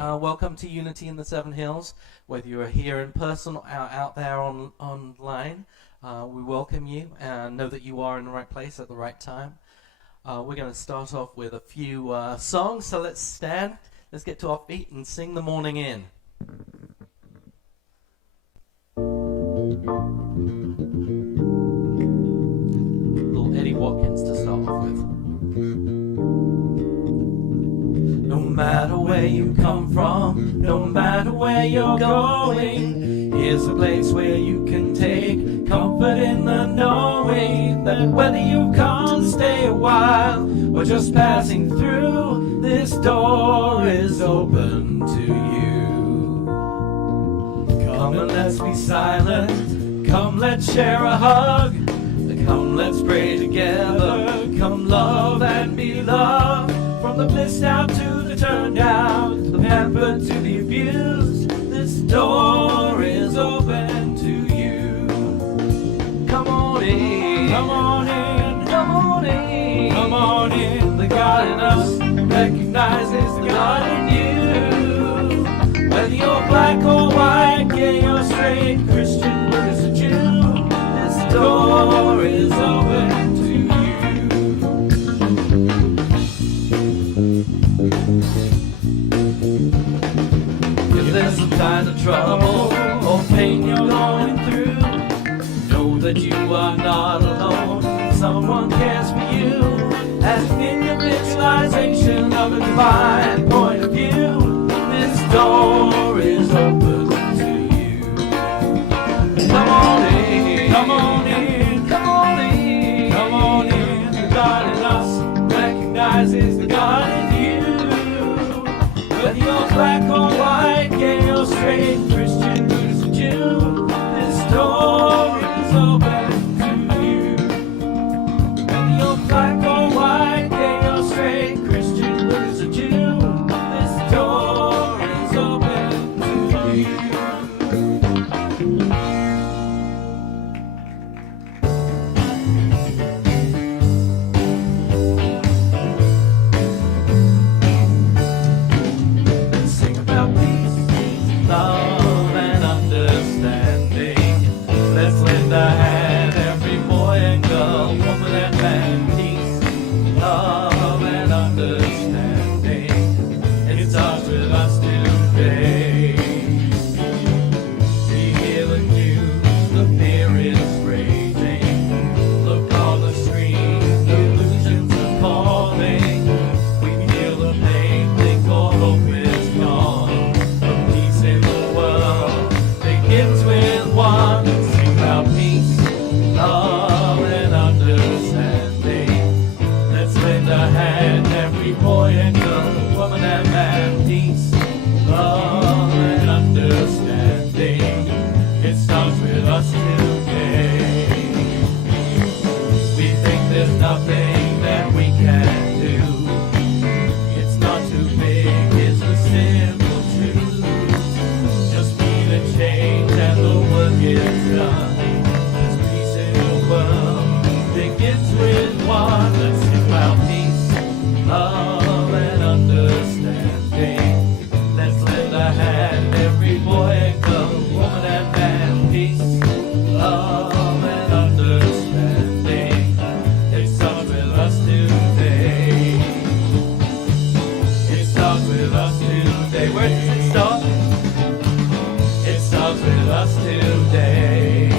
Welcome to Unity in the Seven Hills, whether you're here in person or out there online. We welcome you and know that you are in the right place at the right time. We're going to start off with a few songs, so let's stand, let's get to our feet and sing the morning in. Little Eddie Watkins to start off with. No matter where you come from, no matter where you're going, here's a place where you can take comfort in the knowing that whether you've come to stay a while or just passing through, this door is open to you. Come and let's be silent, come let's share a hug, come let's pray together, come love and be loved. From the blissed out to the turned out, the pampered to the abused, this door is open to you. Come on in, come on in, come on in, come on in. The God in us recognizes the God in you. Whether you're black or white, gay or straight, Christian, Buddhist or Jew, this door is open to you. If there's some kind of trouble or pain you're going through, know that you are not alone. Someone cares for you. As an individualization of a divine point of view, this door is open to you. Come on in, come on in, come on in, come on in. The God in us recognizes the God in you. Whether you're black or white, gay or straight, Christian, Buddhist or Jew, this door is open to you. Whether you're black or white, gay or straight, Christian, Buddhist or Jew, this door is open to you. Love and understanding. Let's lend a hand, every boy and girl, woman and man, peace, love and understanding. It starts with us today. We hear the news, the fear is raging. Look on the screen, illusions are calling. We feel the pain, think all hope is gone. Begins with one, sing about peace, love and understanding. Let's lend a hand, every boy and girl, woman and man, peace, love and understanding. It starts with us today. We think there's nothing that we can do. It's not too big, it's the simple truth. Just be the change and the work is done. There's peace in the world, begins with one. Let's sing about peace, love and understanding. Let's lend a hand, every boy and girl, woman and man, peace, love and understanding. It starts with us today. It starts with us today. Where does it start? It starts with us today.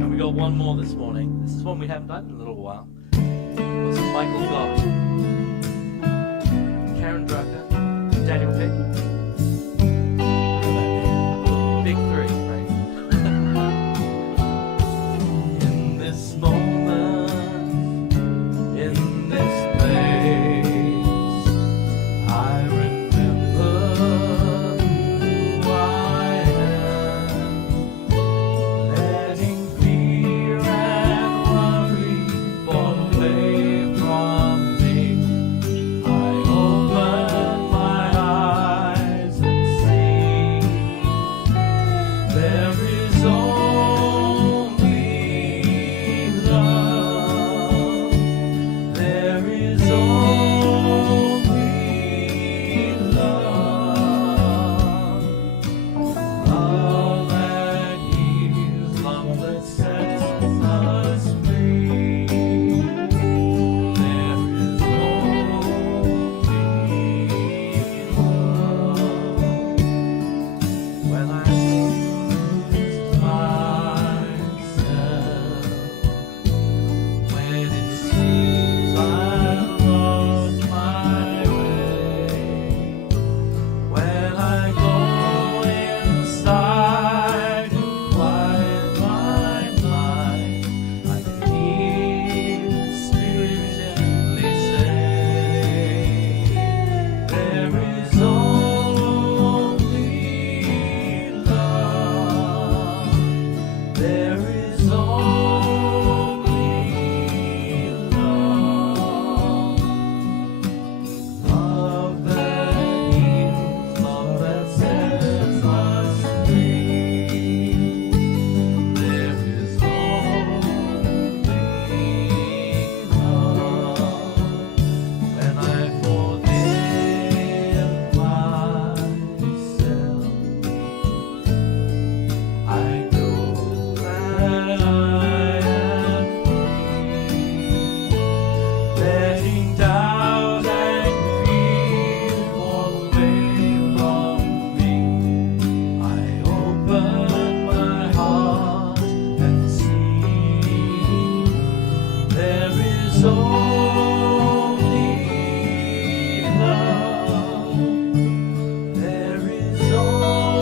And we got one more this morning. This is one we haven't done in a little while. It's Michael Gott, Karen Drucker, Daniel Pick. Big three, right? In this moment, in this place, I remember who I am, letting fear and worry fall away from Letting doubt and fear fall away from me. I open my heart and see there is only love. There is only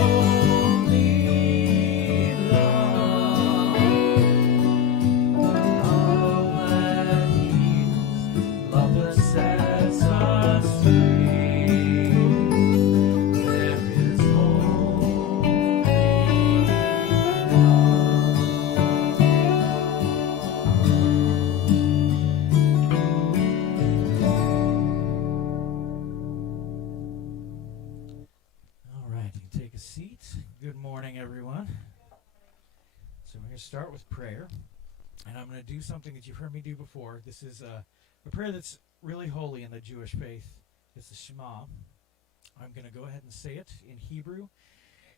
love. Love that heals, love that sets us free. There is only All right, you can take a seat. Good morning, everyone. So we're going to start with prayer, and I'm going to do something that you've heard me do before. This is a prayer that's really holy in the Jewish faith. It's the Shema. I'm going to go ahead and say it in Hebrew,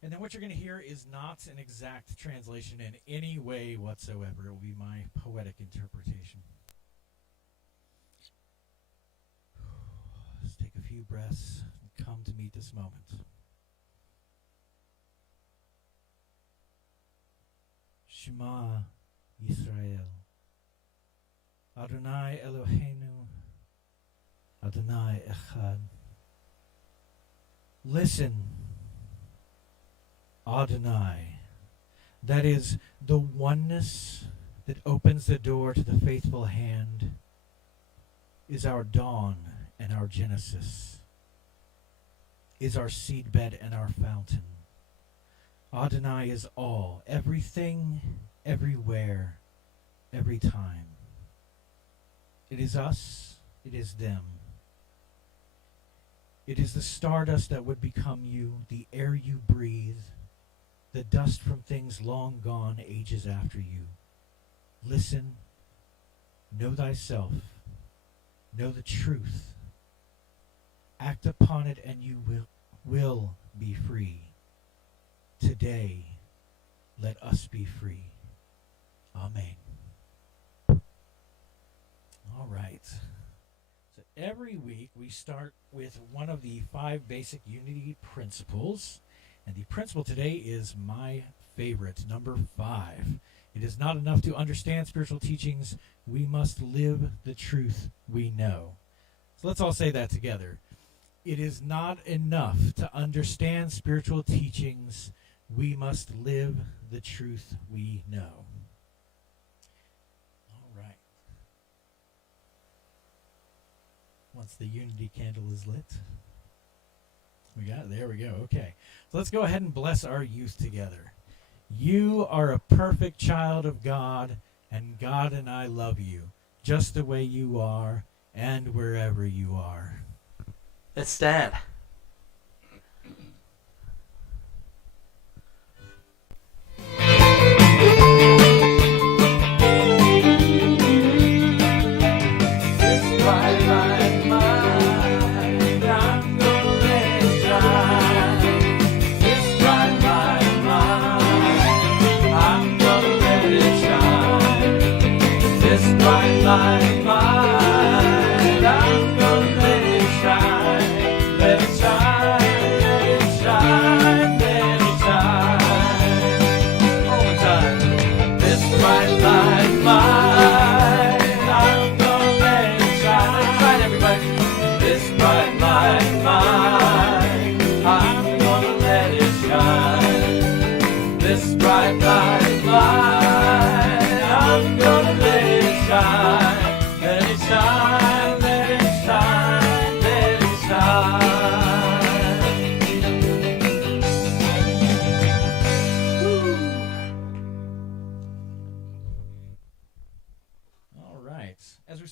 and then what you're going to hear is not an exact translation in any way whatsoever. It will be my poetic interpretation. Let's take a few breaths and come to meet this moment. Shema Yisrael, Adonai Eloheinu, Adonai Echad. Listen, Adonai, that is the oneness that opens the door to the faithful hand, is our dawn and our genesis, is our seedbed and our fountain. Adonai is all, everything, everywhere, every time. It is us, it is them. It is the stardust that would become you, the air you breathe, the dust from things long gone ages after you. Listen, know thyself, know the truth. Act upon it and you will be free. Today, let us be free. Amen. All right. So every week we start with one of the 5 basic unity principles. And the principle today is my favorite, number 5. It is not enough to understand spiritual teachings. We must live the truth we know. So let's all say that together. It is not enough to understand spiritual teachings. We must live the truth we know. All right. Once the unity candle is lit. There we go. Okay. So let's go ahead and bless our youth together. You are a perfect child of God, and God and I love you, just the way you are, and wherever you are. Let's stand.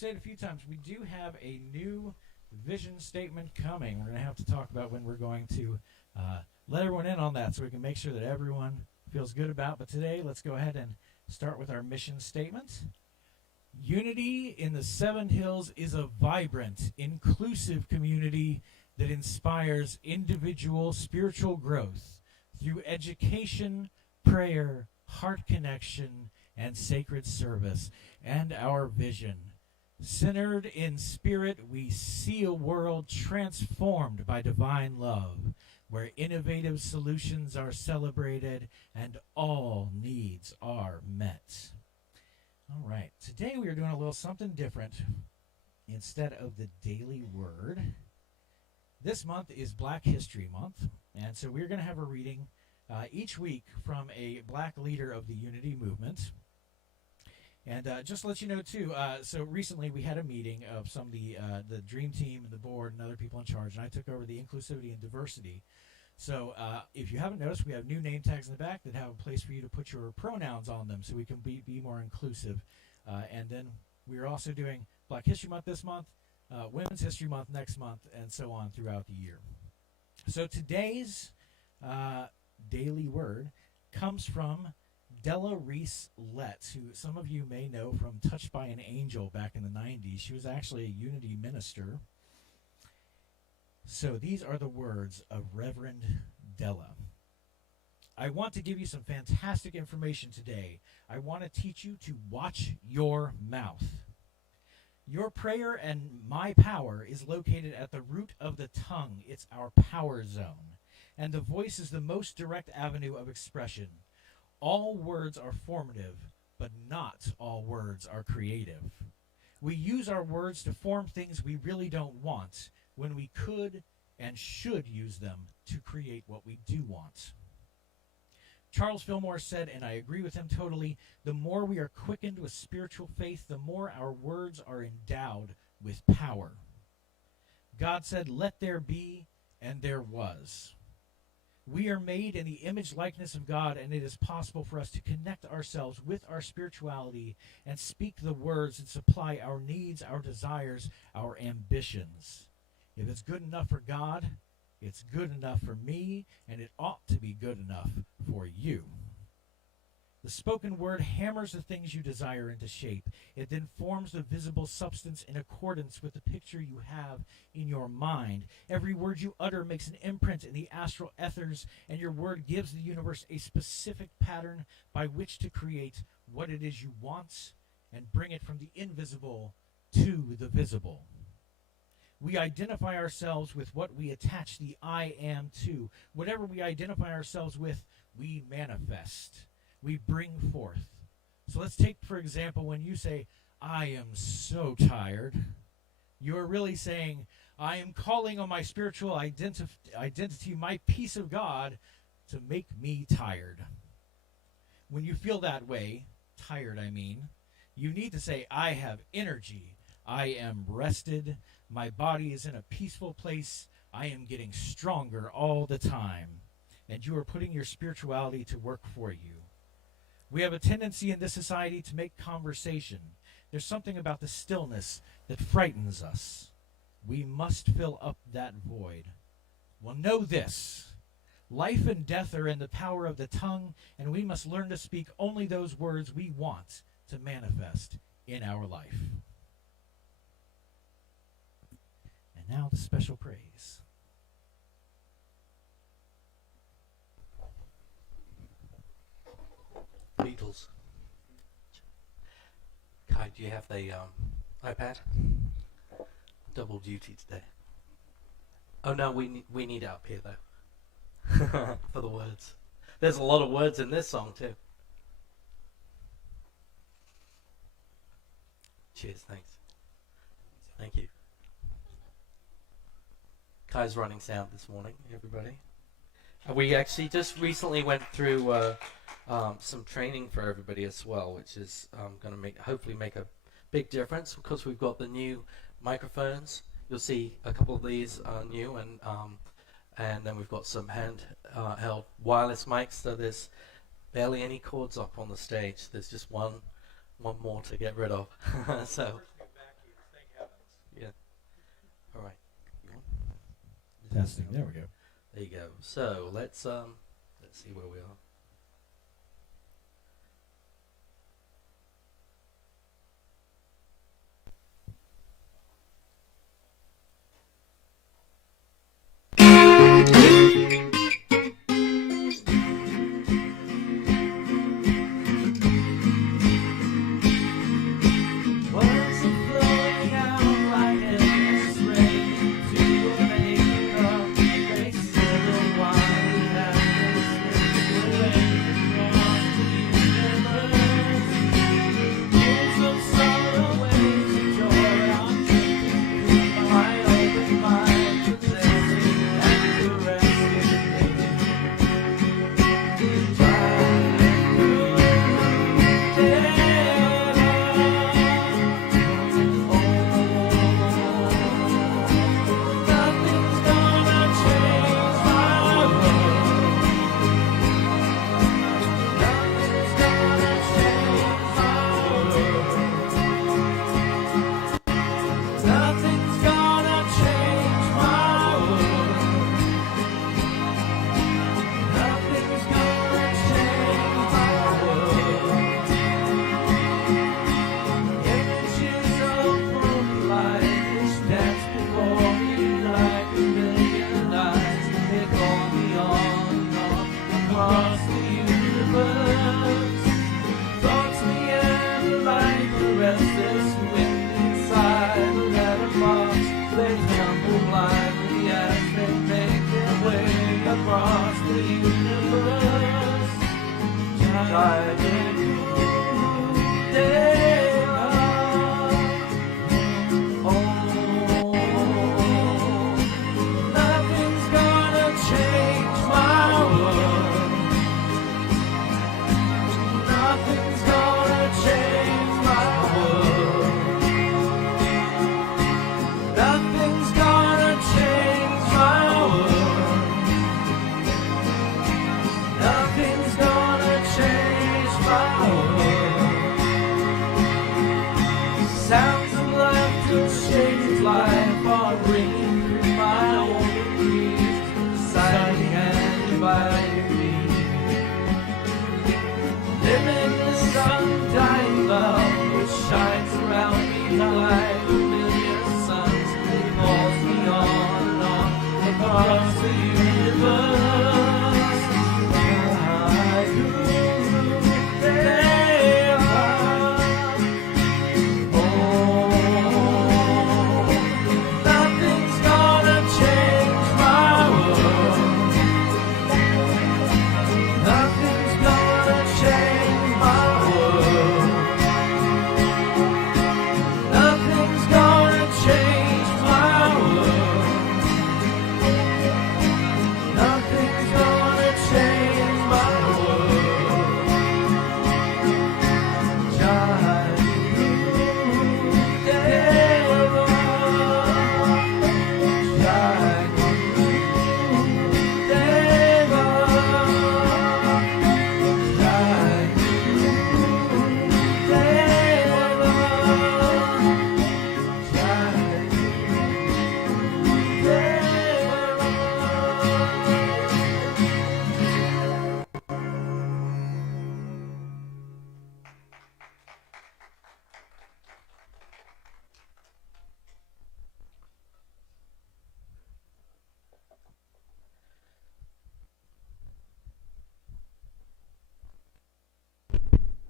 A few times, we do have a new vision statement coming. We're going to have to talk about when we're going to let everyone in on that so we can make sure that everyone feels good about. But today, let's go ahead and start with our mission statement. Unity in the Seven Hills is a vibrant, inclusive community that inspires individual spiritual growth through education, prayer, heart connection, and sacred service. And our vision: Centered in spirit, we see a world transformed by divine love, where innovative solutions are celebrated and all needs are met. All right, today we are doing a little something different. Instead of the daily word, this month is Black History Month, and so we're going to have a reading each week from a black leader of the Unity movement. And just to let you know, too, so recently we had a meeting of some of the Dream Team and the board and other people in charge, and I took over the inclusivity and diversity. So if you haven't noticed, we have new name tags in the back that have a place for you to put your pronouns on them so we can be more inclusive. And then we are also doing Black History Month this month, Women's History Month next month, and so on throughout the year. So today's daily word comes from Della Reese Letts, who some of you may know from Touched by an Angel back in the 90s. She was actually a Unity minister. So these are the words of Reverend Della. I want to give you some fantastic information today. I want to teach you to watch your mouth. Your prayer and my power is located at the root of the tongue. It's our power zone. And the voice is the most direct avenue of expression. All words are formative, but not all words are creative. We use our words to form things we really don't want when we could and should use them to create what we do want. Charles Fillmore said, and I agree with him totally, the more we are quickened with spiritual faith, the more our words are endowed with power. God said, "Let there be," and there was. We are made in the image likeness of God, and it is possible for us to connect ourselves with our spirituality and speak the words that supply our needs, our desires, our ambitions. If it's good enough for God, it's good enough for me, and it ought to be good enough for you. The spoken word hammers the things you desire into shape. It then forms the visible substance in accordance with the picture you have in your mind. Every word you utter makes an imprint in the astral ethers, and your word gives the universe a specific pattern by which to create what it is you want and bring it from the invisible to the visible. We identify ourselves with what we attach the I am to. Whatever we identify ourselves with, we manifest. We bring forth. So let's take, for example, when you say, "I am so tired," you are really saying, "I am calling on my spiritual identity, my peace of God, to make me tired." When you feel that way, tired I mean, you need to say, "I have energy. I am rested. My body is in a peaceful place. I am getting stronger all the time." And you are putting your spirituality to work for you. We have a tendency in this society to make conversation. There's something about the stillness that frightens us. We must fill up that void. Well, know this. Life and death are in the power of the tongue, and we must learn to speak only those words we want to manifest in our life. And now the special praise. Beatles. Kai, do you have the iPad? Double duty today. Oh no, we need it up here though. For the words. There's a lot of words in this song too. Cheers, thanks. Thank you. Kai's running sound this morning, everybody. We actually just recently went through some training for everybody as well, which is going to hopefully make a big difference because we've got the new microphones. You'll see a couple of these are new, and then we've got some handheld wireless mics. So there's barely any cords up on the stage. There's just one more to get rid of. So yeah. All right. Testing. There we go. There you go. So let's see where we are. Words are flowing Nothing's gonna change my world. Nothing's gonna change my world. Images of life which dance before me like a million eyes. They call me on and on across the universe. Thoughts meander like the restless wind inside a letterbox. They tumble blindly as they make their way across the universe. Nothing's gonna change my world. Nothing's gonna change my world. Nothing's gonna change my world. Nothing's gonna change my world. Sounds of laughter, shades of life are ringing through my own ears, deciding and dividing me. Limitless, undying love which shines around me like a million suns. It calls me on and on across the universe. Nothing's gonna change my world. Nothing's gonna change my world. Nothing's gonna change my world. Nothing's gonna change my world.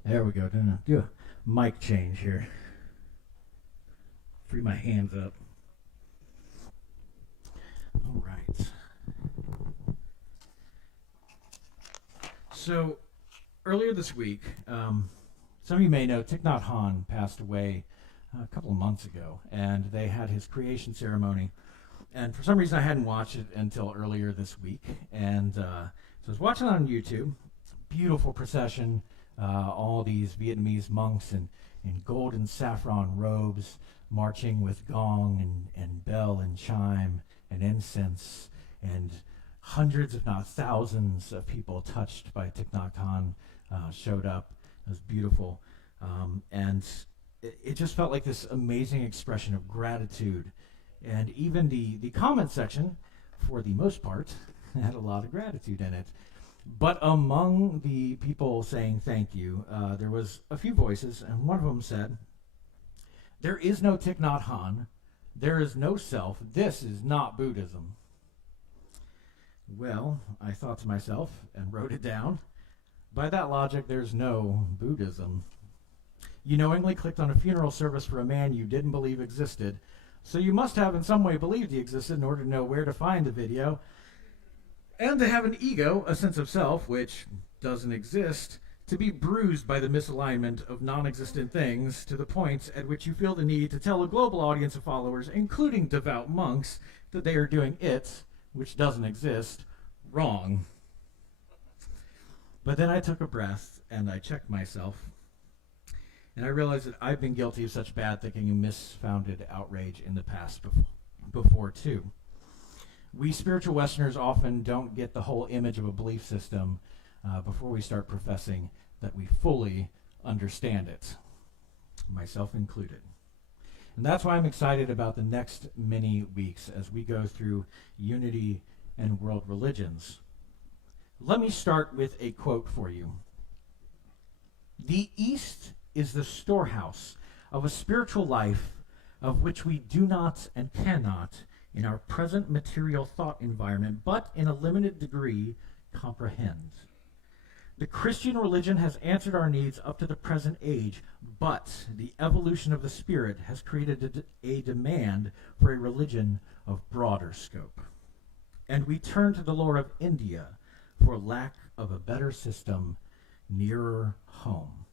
There we go. Do a mic change here. Free my hands up. All right. So, earlier this week, some of you may know Thich Nhat Hanh passed away a couple of months ago, and they had his creation ceremony. And for some reason, I hadn't watched it until earlier this week. And so I was watching it on YouTube. Beautiful procession. All these Vietnamese monks in gold and saffron robes marching with gong and bell and chime and incense, and hundreds, if not thousands, of people touched by Thich Nhat Hanh showed up. It was beautiful. And it just felt like this amazing expression of gratitude. And even the comment section, for the most part, had a lot of gratitude in it. But among the people saying thank you, there was a few voices, and one of them said, "There is no Thich Nhat Hanh. There is no self. This is not Buddhism." Well, I thought to myself and wrote it down. By that logic, there's no Buddhism. You knowingly clicked on a funeral service for a man you didn't believe existed, so you must have in some way believed he existed in order to know where to find the video, and to have an ego, a sense of self, which doesn't exist, to be bruised by the misalignment of non-existent things to the point at which you feel the need to tell a global audience of followers, including devout monks, that they are doing it, which doesn't exist, wrong. But then I took a breath and I checked myself, and I realized that I've been guilty of such bad thinking and misfounded outrage in the past before too. We spiritual Westerners often don't get the whole image of a belief system before we start professing that we fully understand it, myself included. And that's why I'm excited about the next many weeks as we go through unity and world religions. Let me start with a quote for you. "The East is the storehouse of a spiritual life of which we do not and cannot, in our present material thought environment, but in a limited degree, comprehend. The Christian religion has answered our needs up to the present age, but the evolution of the Spirit has created a demand for a religion of broader scope. And we turn to the lore of India for lack of a better system nearer home."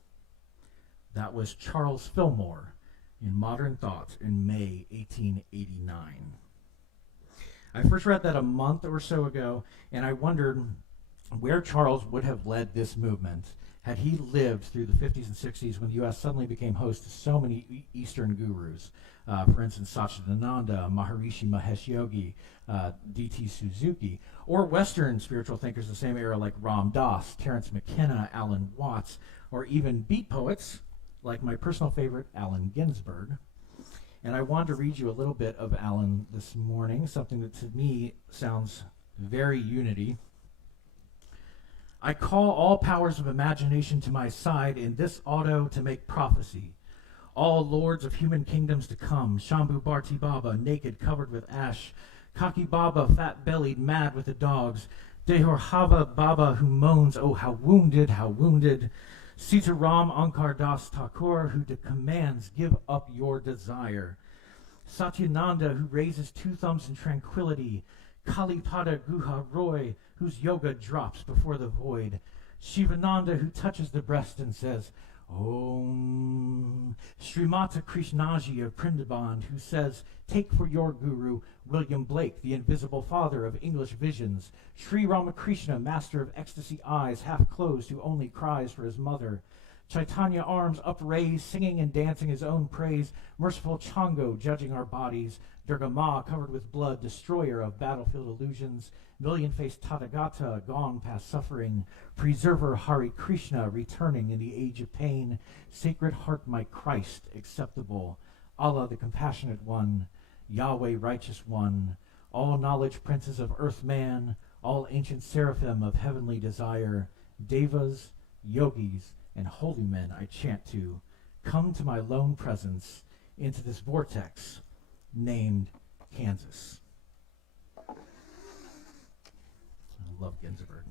That was Charles Fillmore in Modern Thought in May 1889. I first read that a month or so ago, and I wondered where Charles would have led this movement had he lived through the 50s and 60s when the U.S. suddenly became host to so many Eastern gurus. For instance, Satchidananda, Maharishi Mahesh Yogi, D.T. Suzuki, or Western spiritual thinkers of the same era like Ram Dass, Terence McKenna, Alan Watts, or even beat poets like my personal favorite, Allen Ginsberg. And I wanted to read you a little bit of Allen this morning, something that to me sounds very unity. "I call all powers of imagination to my side in this auto to make prophecy. All lords of human kingdoms to come, Shambhu Bharti Baba, naked, covered with ash, Kaki Baba, fat-bellied, mad with the dogs, Dehorhava Baba, who moans, oh, how wounded, Sitaram Ankar Das Thakur, who commands, give up your desire, Satyananda, who raises two thumbs in tranquility, Kalipada Guha Roy, whose yoga drops before the void, Shivananda, who touches the breast and says, Om, Srimata Krishnaji of Prindaban, who says, take for your guru William Blake, the invisible father of English visions, Sri Ramakrishna, master of ecstasy eyes, half closed, who only cries for his mother, Chaitanya, arms upraised, singing and dancing his own praise, merciful Chango, judging our bodies, Durga Ma, covered with blood, destroyer of battlefield illusions, million-faced Tathagata, gone past suffering, preserver Hari Krishna, returning in the age of pain, Sacred Heart, my Christ, acceptable, Allah, the compassionate one, Yahweh, righteous one, all knowledge princes of earth man, all ancient seraphim of heavenly desire, devas, yogis, and holy men I chant to, come to my lone presence into this vortex named Kansas. I love Ginsberg.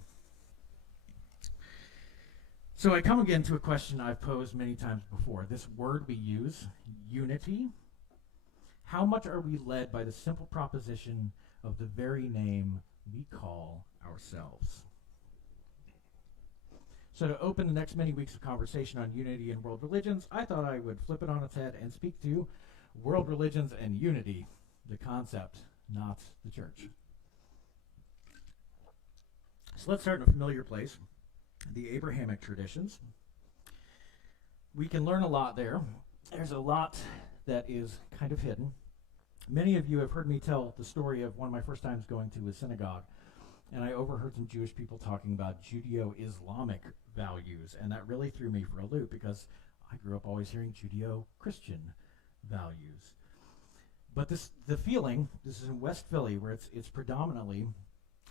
So I come again to a question I've posed many times before. This word we use, unity, how much are we led by the simple proposition of the very name we call ourselves? So to open the next many weeks of conversation on unity and world religions, I thought I would flip it on its head and speak to world religions and unity, the concept, not the church. So let's start in a familiar place, the Abrahamic traditions. We can learn a lot there. There's a lot that is kind of hidden. Many of you have heard me tell the story of one of my first times going to a synagogue, and I overheard some Jewish people talking about Judeo-Islamic values, and that really threw me for a loop because I grew up always hearing Judeo-Christian values. But the feeling, this is in West Philly, where it's predominantly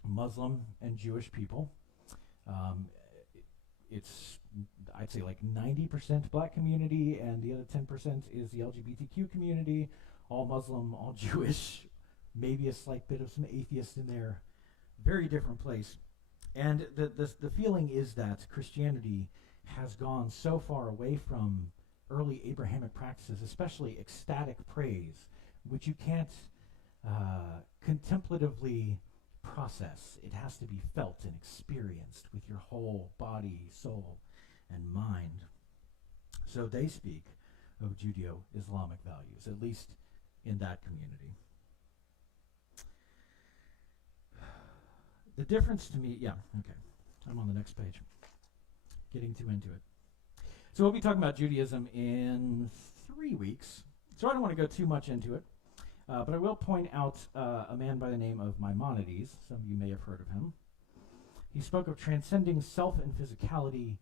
Muslim and Jewish people. It's, I'd say, like 90% black community, and the other 10% is the LGBTQ community, all Muslim, all Jewish, maybe a slight bit of some atheists in there. Very different place. And the feeling is that Christianity has gone so far away from early Abrahamic practices, especially ecstatic praise, which you can't contemplatively process. It has to be felt and experienced with your whole body, soul, and mind. So they speak of Judeo-Islamic values, at least in that community. The difference to me, okay, I'm on the next page. Getting too into it. So we'll be talking about Judaism in 3 weeks, so I don't want to go too much into it, but I will point out a man by the name of Maimonides. Some of you may have heard of him. He spoke of transcending self and physicality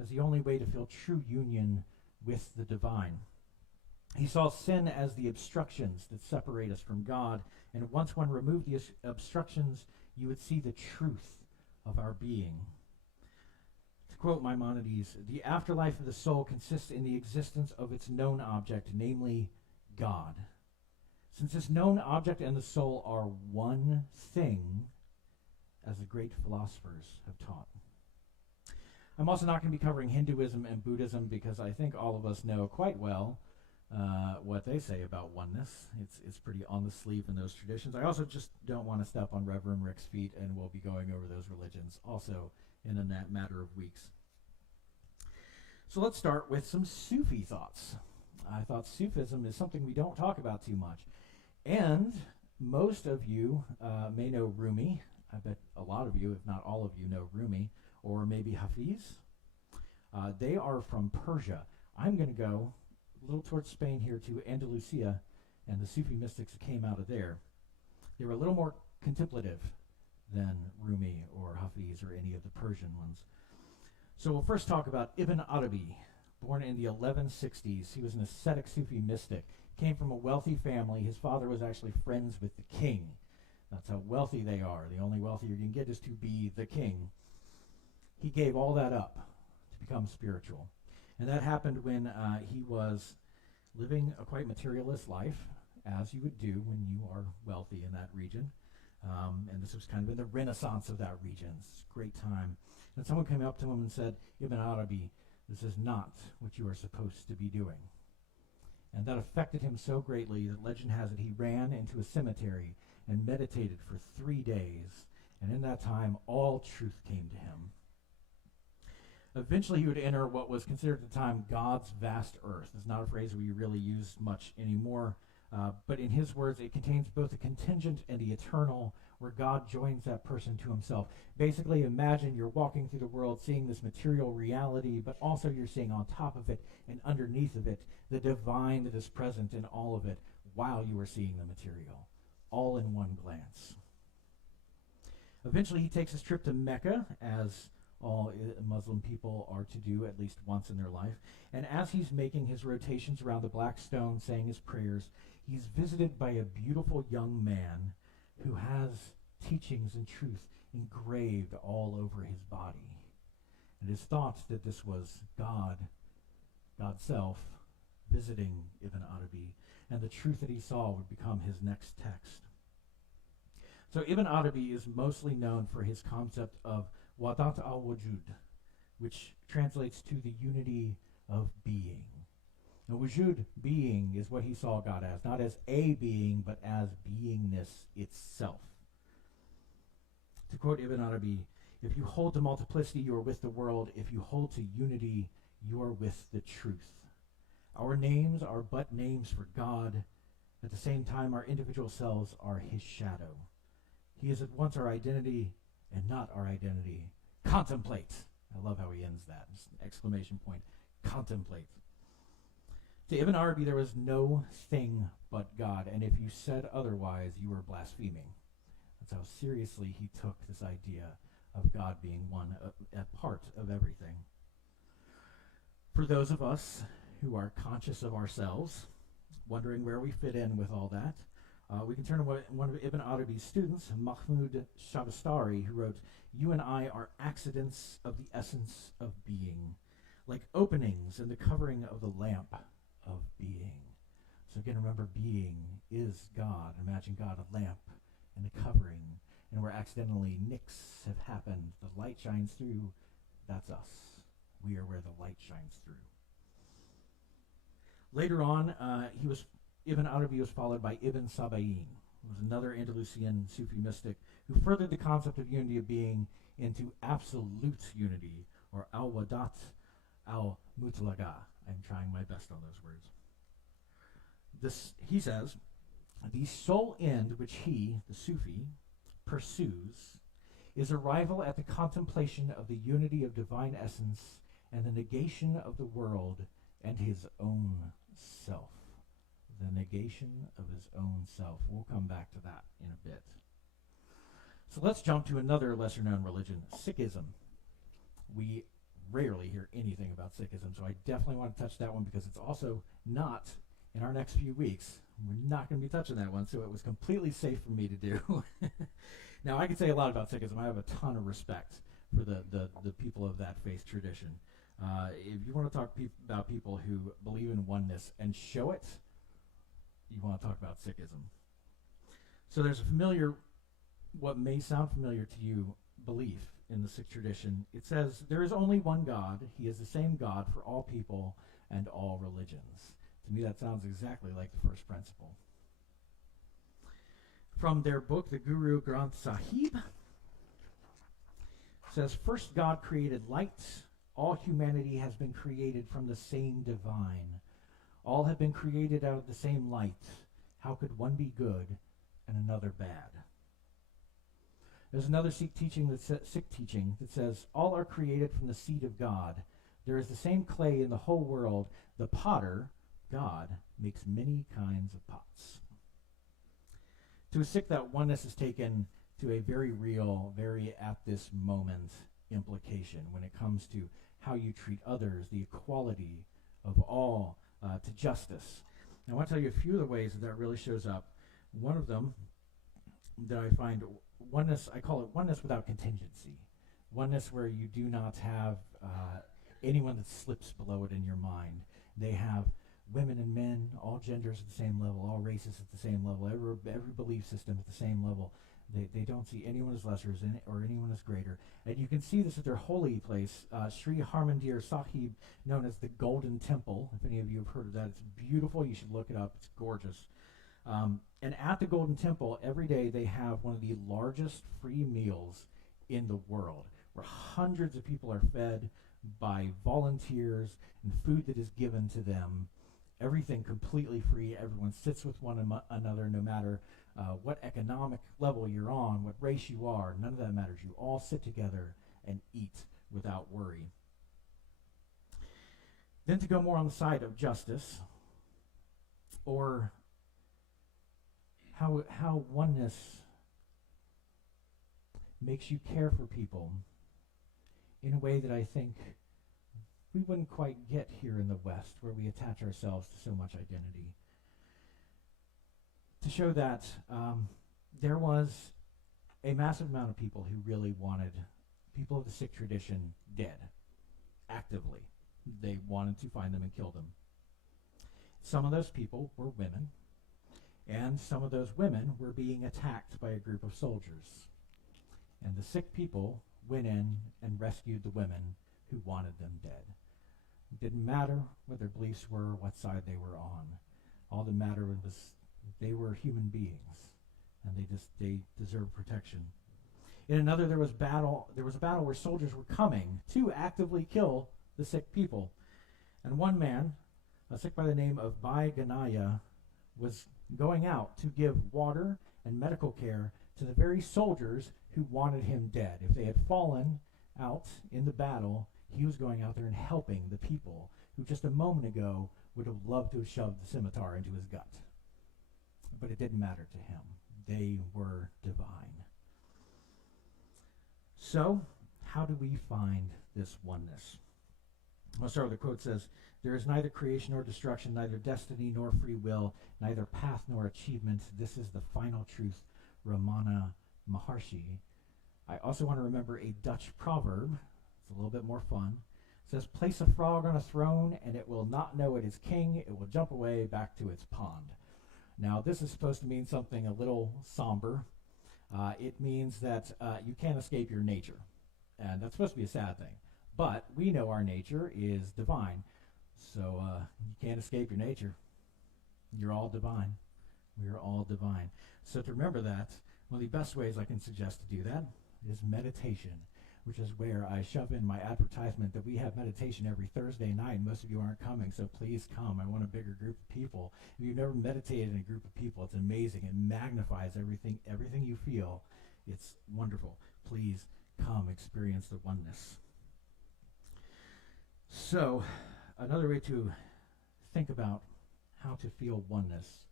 as the only way to feel true union with the divine. He saw sin as the obstructions that separate us from God, and once one removed the obstructions, you would see the truth of our being. To quote Maimonides, the afterlife of the soul consists in the existence of its known object, namely God. Since this known object and the soul are one thing, as the great philosophers have taught. I'm also not going to be covering Hinduism and Buddhism because I think all of us know quite well what they say about oneness. It's pretty on the sleeve in those traditions. I also just don't want to step on Reverend Rick's feet, and we'll be going over those religions also in a matter of weeks. So let's start with some Sufi thoughts. I thought Sufism is something we don't talk about too much. And most of you may know Rumi. I bet a lot of you, if not all of you, know Rumi, or maybe Hafiz. They are from Persia. I'm going to go a little towards Spain here to Andalusia, and the Sufi mystics that came out of there. They were a little more contemplative than Rumi or Hafiz or any of the Persian ones. So we'll first talk about Ibn Arabi, born in the 1160s. He was an ascetic Sufi mystic. Came from a wealthy family. His father was actually friends with the king. That's how wealthy they are. The only wealthy you can get is to be the king. He gave all that up to become spiritual. And that happened when he was living a quite materialist life, as you would do when you are wealthy in that region. And this was kind of in the renaissance of that region. It's a great time. And someone came up to him and said, Ibn Arabi, this is not what you are supposed to be doing. And that affected him so greatly that legend has it he ran into a cemetery and meditated for 3 days. And in that time, all truth came to him. Eventually, he would enter what was considered at the time God's vast earth. It's not a phrase we really use much anymore. But in his words, it contains both the contingent and the eternal, where God joins that person to himself. Basically, imagine you're walking through the world seeing this material reality, but also you're seeing on top of it and underneath of it the divine that is present in all of it while you are seeing the material, all in one glance. Eventually, he takes his trip to Mecca, as all Muslim people are to do at least once in their life. And as he's making his rotations around the black stone, saying his prayers, he's visited by a beautiful young man who has teachings and truth engraved all over his body. It is thought that this was God, God's self, visiting Ibn Arabi, and the truth that he saw would become his next text. So Ibn Arabi is mostly known for his concept of Wadat al-Wujud, which translates to the unity of being. Now, wujud, being, is what he saw God as, not as a being, but as beingness itself. To quote Ibn Arabi, if you hold to multiplicity, you are with the world. If you hold to unity, you are with the truth. Our names are but names for God. At the same time, our individual selves are his shadow. He is at once our identity and not our identity. Contemplate. I love how he ends that. Just an exclamation point. Contemplate. To Ibn Arabi, there was no thing but God, and if you said otherwise, you were blaspheming. That's how seriously he took this idea of God being one, a part of everything. For those of us who are conscious of ourselves, wondering where we fit in with all that, we can turn to one of Ibn Arabi's students, Mahmud Shabastari, who wrote, "You and I are accidents of the essence of being, like openings in the covering of the lamp of being." So again, remember, being is God. Imagine God, a lamp and a covering, and where accidentally nicks have happened, the light shines through. That's us. We are where the light shines through. Later on, Ibn Arabi was followed by Ibn Sabain, who was another Andalusian Sufi mystic who furthered the concept of unity of being into absolute unity, or al-wadat al-mutlaqa. I'm trying my best on those words. He says, the sole end which he, the Sufi, pursues is arrival at the contemplation of the unity of divine essence and the negation of the world and his own self. The negation of his own self. We'll come back to that in a bit. So let's jump to another lesser-known religion, Sikhism. We rarely hear anything about Sikhism, so I definitely want to touch that one because it's also not in our next few weeks. We're not going to be touching that one, so it was completely safe for me to do. Now, I can say a lot about Sikhism. I have a ton of respect for the people of that faith tradition. If you want to talk about people who believe in oneness and show it, you want to talk about Sikhism. So there's a familiar, what may sound familiar to you, belief in the Sikh tradition. It says, there is only one God. He is the same God for all people and all religions. To me, that sounds exactly like the first principle. From their book, the Guru Granth Sahib, says, first God created light. All humanity has been created from the same divine. All have been created out of the same light. How could one be good and another bad? There's another Sikh teaching that says, all are created from the seed of God. There is the same clay in the whole world. The potter, God, makes many kinds of pots. To a Sikh, that oneness is taken to a very real, very at this moment implication when it comes to how you treat others, the equality of all, to justice. Now, I want to tell you a few of the ways that really shows up. One of them that I find oneness, I call it oneness without contingency. Oneness where you do not have anyone that slips below it in your mind. They have women and men, all genders at the same level, all races at the same level, every belief system at the same level. They don't see anyone as lesser or anyone as greater. And you can see this at their holy place, Sri Harmandir Sahib, known as the Golden Temple. If any of you have heard of that, it's beautiful. You should look it up. It's gorgeous. And at the Golden Temple, every day they have one of the largest free meals in the world, where hundreds of people are fed by volunteers and food that is given to them. Everything completely free. Everyone sits with one another, no matter what economic level you're on, what race you are. None of that matters. You all sit together and eat without worry. Then to go more on the side of justice, or how oneness makes you care for people in a way that I think we wouldn't quite get here in the West, where we attach ourselves to so much identity. To show that there was a massive amount of people who really wanted people of the Sikh tradition dead, actively. They wanted to find them and kill them. Some of those people were women, and some of those women were being attacked by a group of soldiers. And the Sikh people went in and rescued the women who wanted them dead. It didn't matter what their beliefs were, what side they were on. All that mattered was they were human beings, and they deserved protection. In another, there was a battle where soldiers were coming to actively kill the Sikh people. And one man, a Sikh by the name of Bhai Ganaya, was going out to give water and medical care to the very soldiers who wanted him dead. If they had fallen out in the battle, he was going out there and helping the people who just a moment ago would have loved to have shoved the scimitar into his gut. But it didn't matter to him. They were divine. So, how do we find this oneness? I'll start with a quote that says, "There is neither creation nor destruction, neither destiny nor free will, neither path nor achievement. This is the final truth, Ramana Maharshi." I also want to remember a Dutch proverb. It's a little bit more fun. It says, "Place a frog on a throne, and it will not know it is king. It will jump away back to its pond." Now, this is supposed to mean something a little somber. It means that you can't escape your nature. And that's supposed to be a sad thing. But we know our nature is divine. So you can't escape your nature. You're all divine. We are all divine. So to remember that, one of the best ways I can suggest to do that is meditation, which is where I shove in my advertisement that we have meditation every Thursday night. Most of you aren't coming, so please come. I want a bigger group of people. If you've never meditated in a group of people, it's amazing. It magnifies everything you feel. It's wonderful. Please come experience the oneness. So, another way to think about how to feel oneness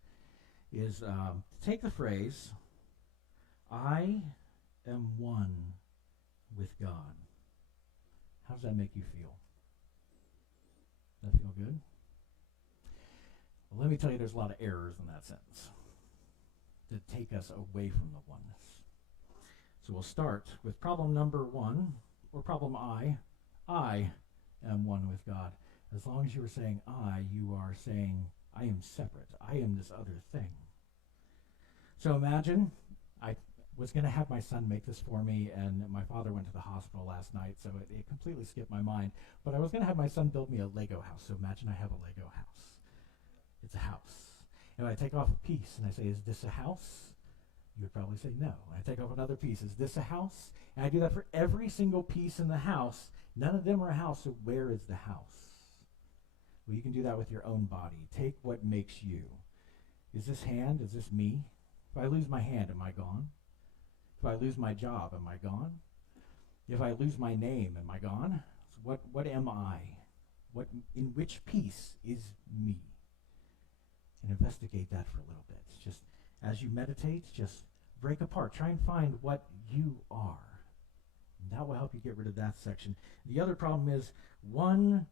is to take the phrase, "I am one with God." How does that make you feel? Does that feel good? Let me tell you, there's a lot of errors in that sentence that take us away from the oneness. So we'll start with problem number 1, or problem I. I am one with God. As long as you are saying I, you are saying I am separate. I am this other thing. So imagine I was going to have my son make this for me, and my father went to the hospital last night, so it completely skipped my mind. But I was going to have my son build me a Lego house. So imagine I have a Lego house. It's a house. And I take off a piece and I say, is this a house? You would probably say no. I take off another piece. Is this a house? And I do that for every single piece in the house. None of them are a house, so where is the house? Well, you can do that with your own body. Take what makes you. Is this hand? Is this me? If I lose my hand, am I gone? If I lose my job, am I gone? If I lose my name, am I gone? So what am I? In which piece is me? And investigate that for a little bit. Just as you meditate, just break apart. Try and find what you are. And that will help you get rid of that section. The other problem is one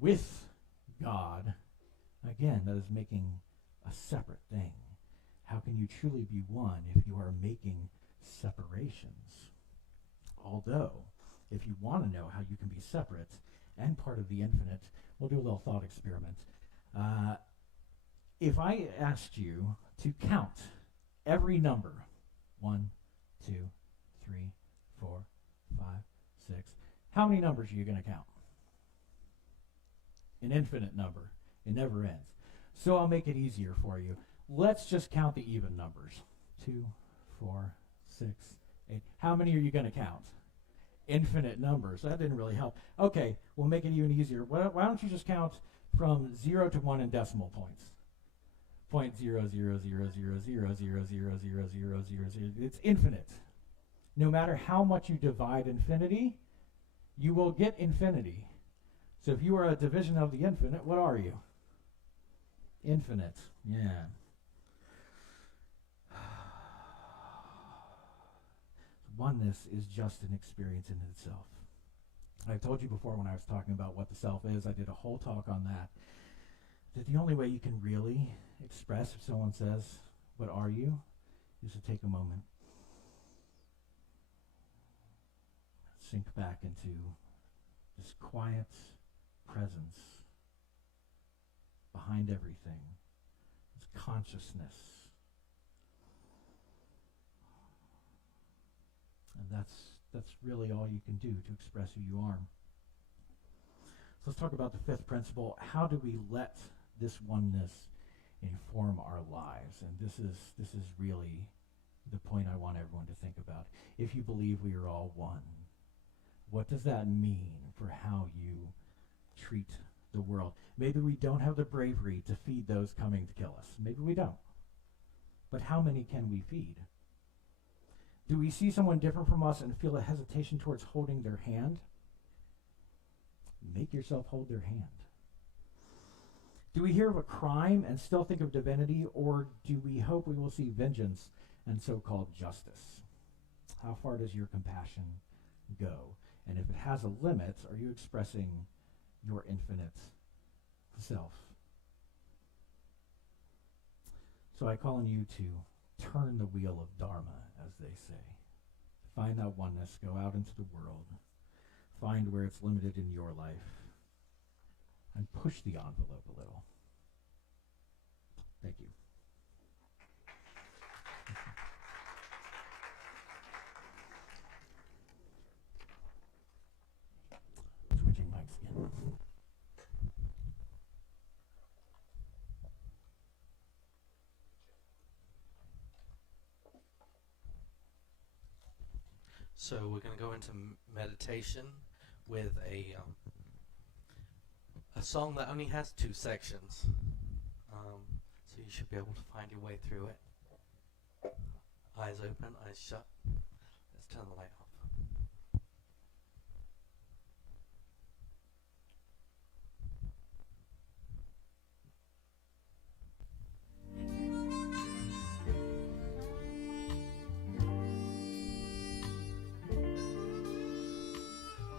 with God. Again, that is making a separate thing. How can you truly be one if you are making separations? Although, if you want to know how you can be separate and part of the infinite, we'll do a little thought experiment. If I asked you to count every number, 1, 2, 3, 4, 5, 6, how many numbers are you going to count? An infinite number. It never ends. So I'll make it easier for you. Let's just count the even numbers. 2, 4, 6, 8. How many are you going to count? Infinite numbers. That didn't really help. Okay, we'll make it even easier. Why don't you just count from 0 to 1 in decimal points? 0.0000000000000. It's infinite. No matter how much you divide infinity, you will get infinity. So if you are a division of the infinite, what are you? Infinite. Yeah. Oneness is just an experience in itself. I've told you before when I was talking about what the self is, I did a whole talk on that. That the only way you can really express if someone says, what are you? Is to take a moment. Sink back into this quiet presence behind everything. This consciousness. And that's really all you can do to express who you are. So let's talk about the fifth principle. How do we let this oneness inform our lives? And this is really the point I want everyone to think about. If you believe we are all one, what does that mean for how you treat the world? Maybe we don't have the bravery to feed those coming to kill us. Maybe we don't. But how many can we feed? Do we see someone different from us and feel a hesitation towards holding their hand? Make yourself hold their hand. Do we hear of a crime and still think of divinity, or do we hope we will see vengeance and so-called justice? How far does your compassion go? And if it has a limit, are you expressing your infinite self? So I call on you to turn the wheel of Dharma, as they say. Find that oneness, go out into the world, find where it's limited in your life, and push the envelope a little. Thank you. Switching mics again. So we're going to go into meditation with a song that only has 2 sections. So you should be able to find your way through it. Eyes open, eyes shut. Let's turn the light off.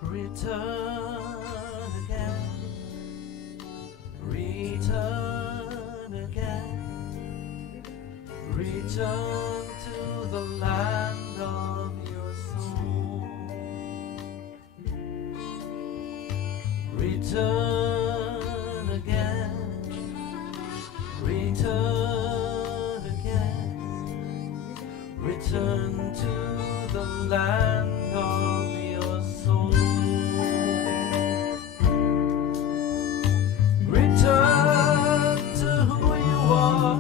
Return again, return again. Return to the land of your soul. Return again. Return again. Return to the land of your soul. Return to who you are.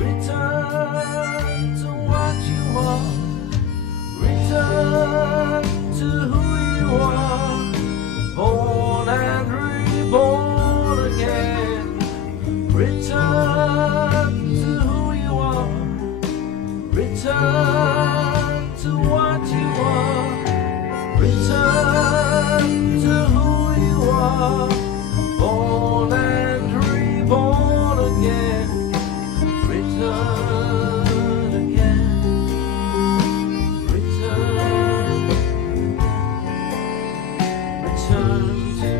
Return to what you are. Return to who you are. Born and reborn again. Return to who you are. Return to what you are. Return to who you are. Born and reborn again. Return again. Return. Return to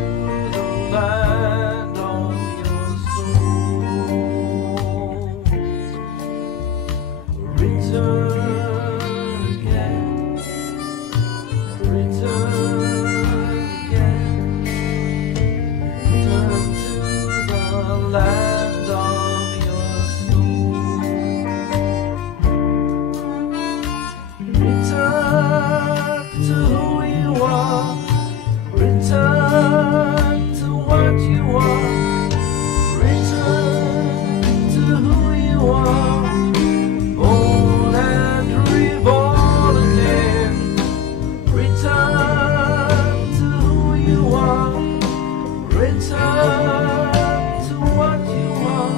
the land of your soul. Return again. Return again. Return to the land of your soul. Return to who you are. Return to what you are. Return to who you are. Born and reborn again. Return to who you are. Return to what you are.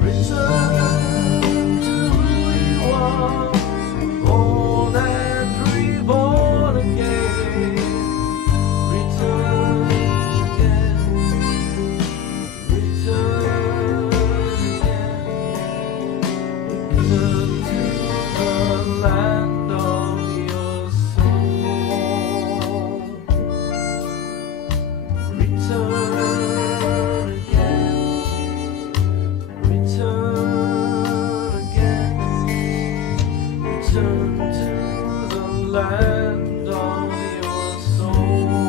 Return to who you are. Born and reborn again. Return again. Return again. Return to the land of your soul. Return again. Return again. Return to the land of your soul.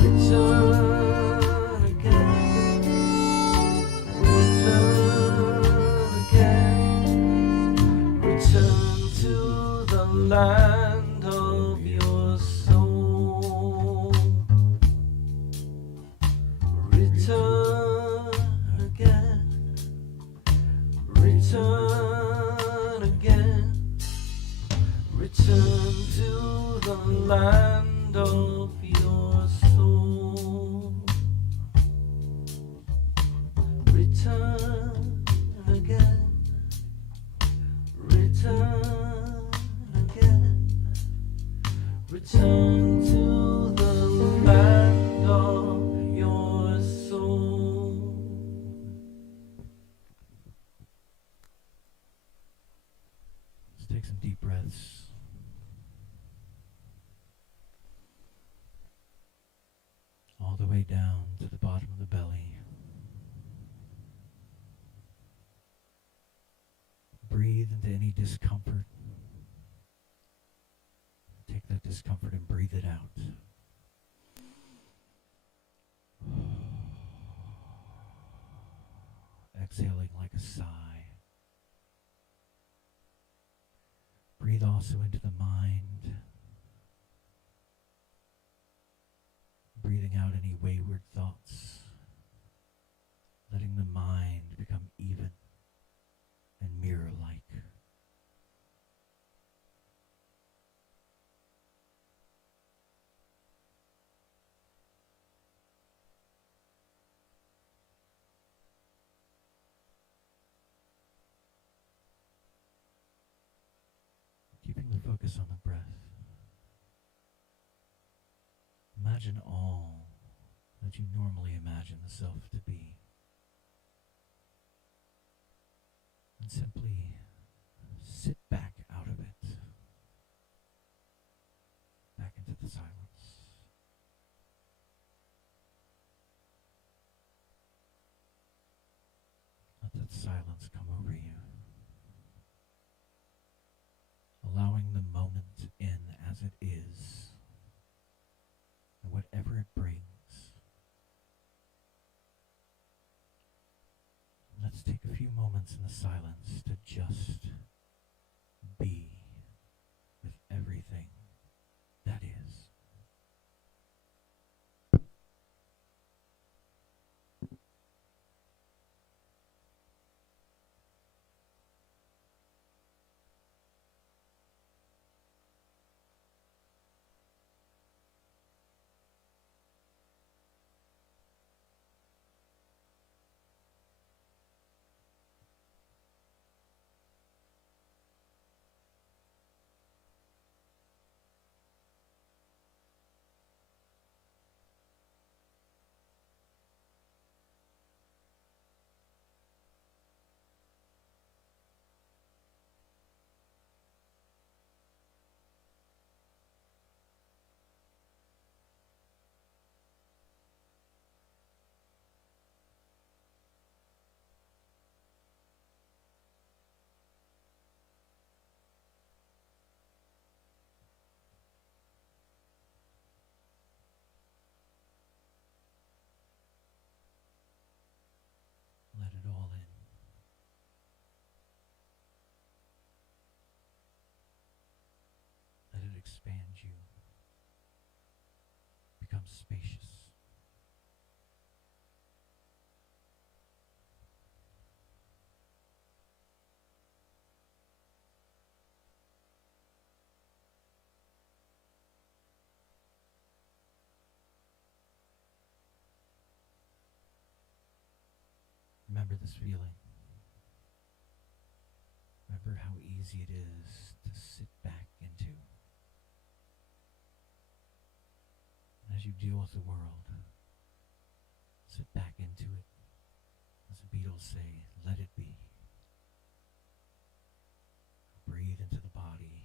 Return again. Return again. Return to the land of your soul. Return again. Return again. Return to the land of your soul. Return again. Return again. Return to the land of your soul. Let's take some deep breaths. All the way down to the bottom of the belly. Breathe into any discomfort. Take that discomfort and breathe it out. Exhaling like a sigh. Breathe also into the mind. Breathing out any wayward thoughts. Letting the mind become even and mirror-like. Keeping the focus on the breath. Imagine all that you normally imagine the self to be. And simply sit back out of it. Back into the silence. silence come over you, allowing the moment in as it is, and whatever it brings. Let's take a few moments in the silence to just be with everything that is. Let it all in. Let it expand you. Become spacious. Remember this feeling. Remember how easy it is to sit back into. And as you deal with the world, sit back into it. As the Beatles say, let it be. Breathe into the body.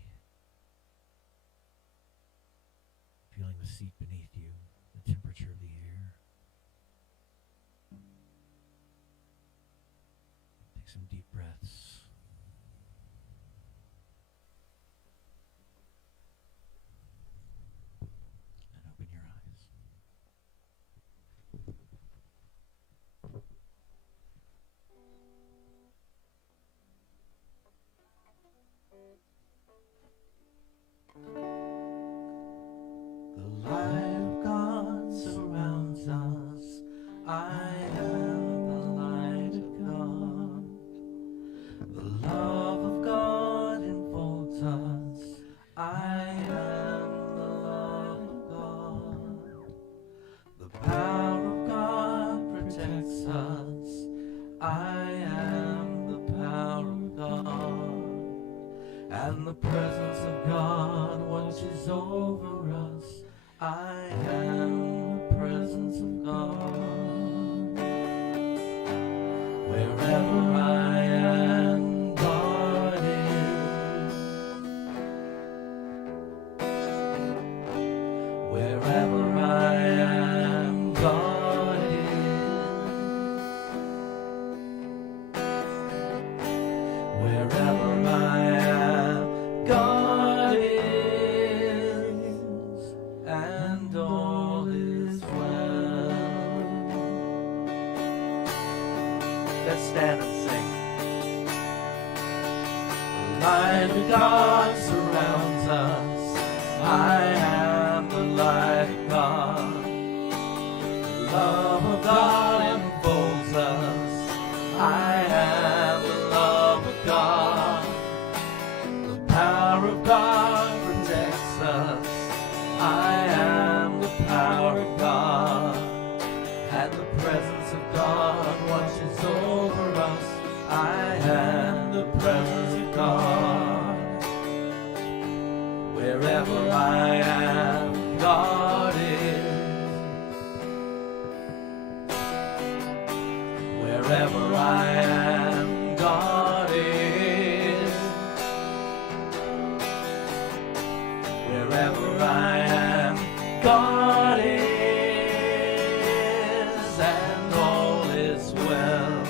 Feeling the seat beneath you, the temperature of the air. Take some deep breaths. And open your eyes. The light of God surrounds us. I am the light of God. The love of God enfolds us. I am the love of God. The power of God protects us. I am the power of God. And the presence of God watches over us. I am the presence of God. Wherever I am, God is. Wherever I am, God is. Wherever I am, God is, and all is well. Let's stand and sing. The light of God surrounds us. I am the light of God. The love of God enfolds us. I am the love of God. The power of God protects us. I am the power of God. And the presence of God watches over us. I am the presence of God. Wherever I am, God is. Wherever I am, God is. Wherever I am, God is, and all is well.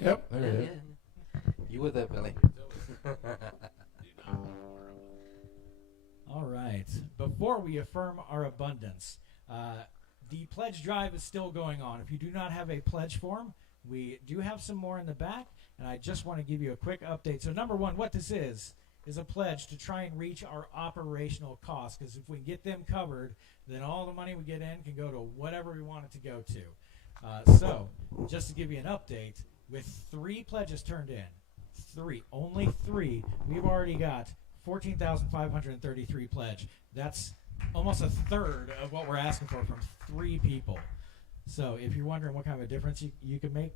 Yep, there Yeah, it is. yeah. You were there, Billy. All right. Before we affirm our abundance, the pledge drive is still going on. If you do not have a pledge form, we do have some more in the back, and I just want to give you a quick update. So number one, what this is a pledge to try and reach our operational costs, because if we can get them covered, then all the money we get in can go to whatever we want it to go to. So just to give you an update, with 3 pledges turned in, only 3, we've already got 14,533 pledge. That's almost a third of what we're asking for from 3 people. So if you're wondering what kind of a difference you can make,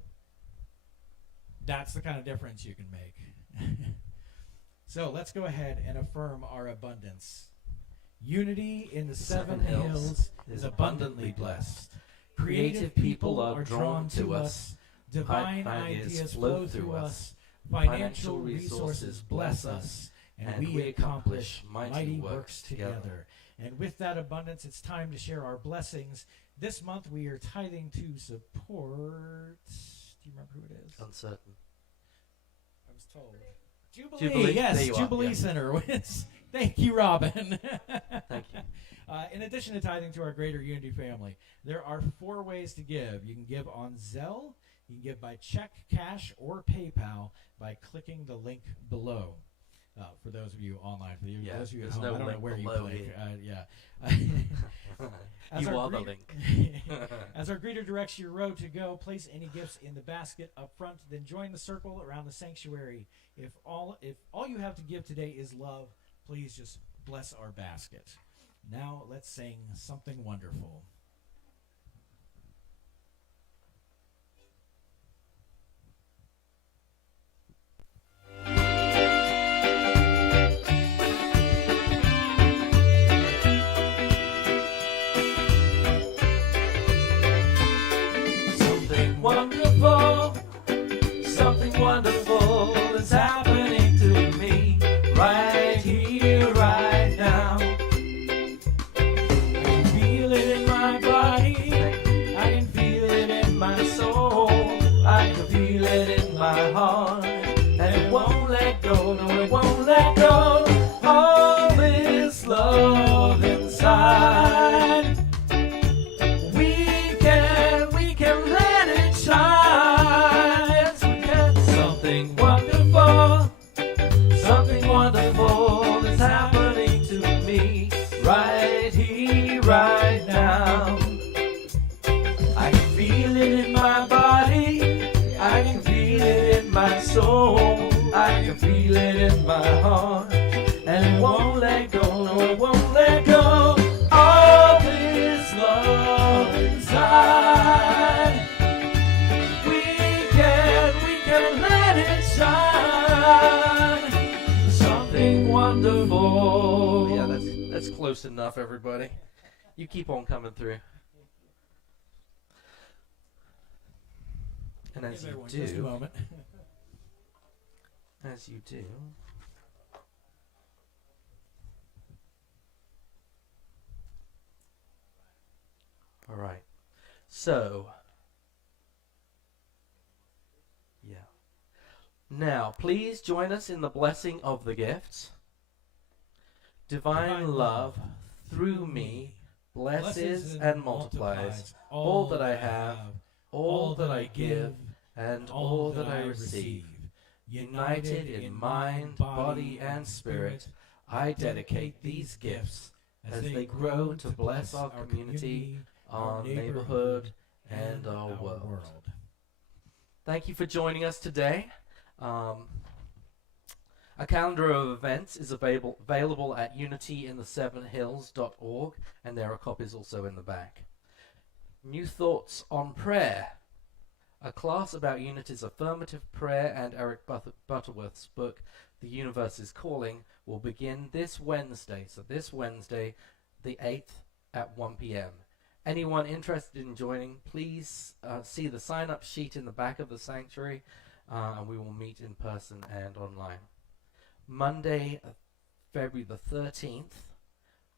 that's the kind of difference you can make. So let's go ahead and affirm our abundance. Unity in the 7 hills is abundantly blessed. Creative people are drawn to us. Divine ideas flow through us. Financial resources bless us. And we accomplish mighty works together. And with that abundance, it's time to share our blessings. This month we are tithing to support. Do you remember who it is? Uncertain. I was told. Jubilee. Yes, There you are, Jubilee yeah. Center. Thank you, Robin. Thank you. In addition to tithing to our greater Unity family, there are 4 ways to give. You can give on Zelle, you can give by check, cash, or PayPal by clicking the link below. For those of you online, for Yeah, those of you at there's home, no I don't know link where you below click. here. As You our are the greet- link. As our greeter directs your road to go, place any gifts in the basket up front, then join the circle around the sanctuary. If all you have to give today is love, please just bless our basket. Now let's sing something wonderful. Something wonderful is happening to me right here, right now. I can feel it in my body, I can feel it in my soul, I can feel it in my heart, and it won't let go, no, it won't let go. All this love inside, we can let it shine. Something wonderful is happening to me right here, right now. I can feel it in my body, I can feel it in my soul, I can feel it in my heart, and it won't let go, no, it won't let go. All this love inside, we can let it shine. Something wonderful. Yeah, that's close enough, everybody. You keep on coming through. And as Give you everyone just a do, moment. as you do, all right. So, yeah. Now, please join us in the blessing of the gifts. Divine love through me blesses and multiplies all that I have, all that I give, and all that I receive. United in mind, body, and spirit, I dedicate these gifts as they grow to bless our community, our neighborhood, and our world. Thank you for joining us today. A calendar of events is available at unityinthesevenhills.org, and there are copies also in the back. New Thoughts on Prayer. A class about Unity's affirmative prayer and Eric Butterworth's book, The Universe is Calling, will begin this Wednesday. So this Wednesday, the 8th at 1 p.m. Anyone interested in joining, please see the sign-up sheet in the back of the sanctuary, and we will meet in person and online. Monday, February the 13th,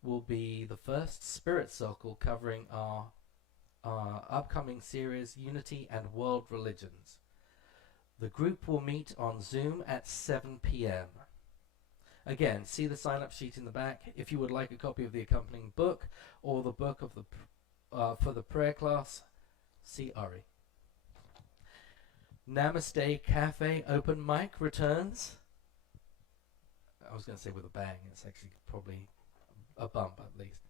will be the first Spirit Circle covering our upcoming series, Unity and World Religions. The group will meet on Zoom at 7 p.m. Again, see the sign-up sheet in the back. If you would like a copy of the accompanying book or the book of the for the prayer class, see Ari. Namaste Cafe open mic returns. I was going to say with a bang. It's actually probably a bump at least.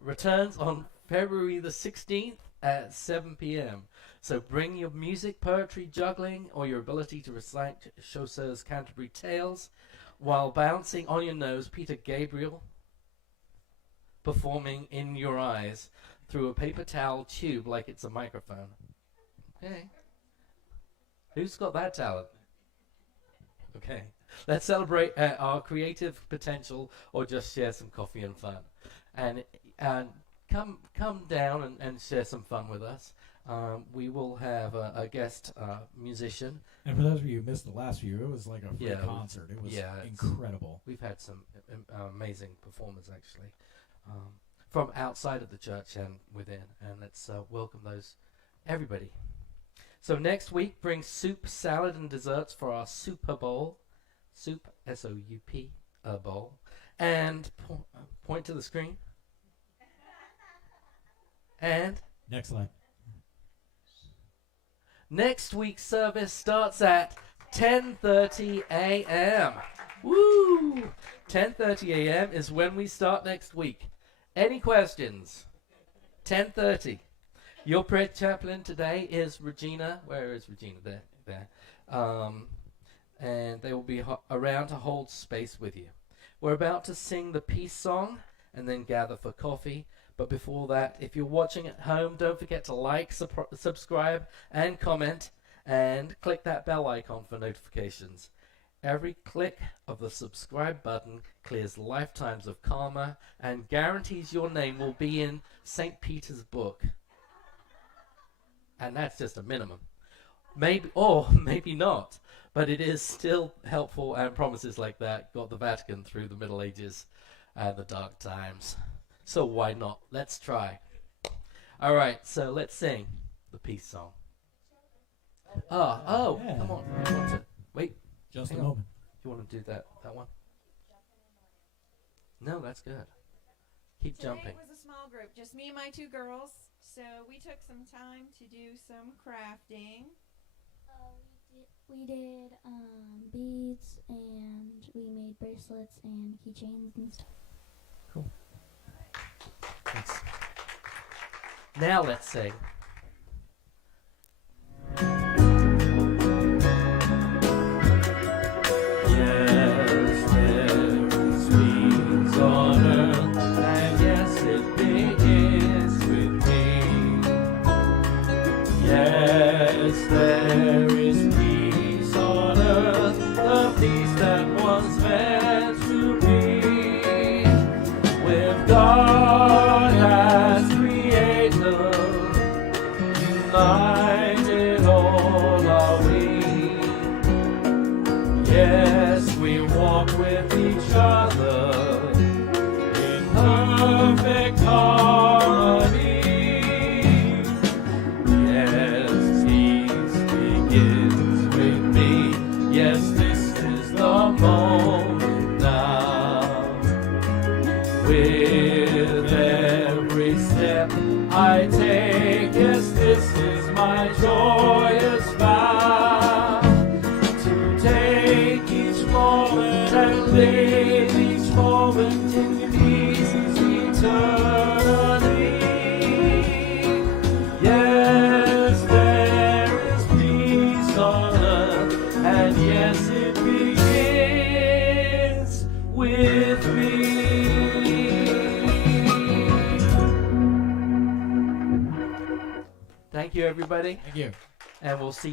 Returns on February the 16th at 7 p.m. So bring your music, poetry, juggling, or your ability to recite Chaucer's Canterbury Tales while bouncing on your nose Peter Gabriel performing In Your Eyes through a paper towel tube like it's a microphone. Okay. Who's got that talent? Okay. Let's celebrate our creative potential or just share some coffee and fun. And come down and share some fun with us. We will have a guest musician. And for those of you who missed the last few, it was like a free Yeah, concert. It was incredible. We've had some amazing performers actually from outside of the church and within. And let's welcome everybody. So next week, bring soup, salad, and desserts for our Super Bowl. Soup, S-O-U-P, a bowl. And point to the screen. And Next slide. next week's service starts at 10:30 a.m. Woo! 10:30 a.m. is when we start next week. Any questions? 10:30. Your prayer chaplain today is Regina. Where is Regina? There. And they will be around to hold space with you. We're about to sing the peace song and then gather for coffee. But before that, if you're watching at home, don't forget to like, subscribe, and comment, and click that bell icon for notifications. Every click of the subscribe button clears lifetimes of karma and guarantees your name will be in St. Peter's book. And that's just a minimum. Maybe, or maybe not. But it is still helpful, and promises like that got the Vatican through the Middle Ages and the dark times. So why not? Let's try. All right, so let's sing the peace song. Yeah. Come on. I want to, wait, Just hang a on. moment. You want to do that one? No, that's good. Keep jumping. Today was a small group, just me and my two girls. So we took some time to do some crafting. We did beads, and we made bracelets and keychains and stuff. Cool. Thanks. Now let's sing. Yes, there is peace on earth, and yes, it begins with me. Yes, there is peace on earth, the peace that was meant to be. With God as Creator, united all are we. Yes, we walk with each other in perfect harmony. Yes, peace begins with me. Yes, this is the moment now. With every step I take, yes, this is my joyous vow. To take each moment and live each moment in peace eternally. Yes, there is peace on earth, and yes, it begins with me. Thank you, everybody, Thank you. and we'll see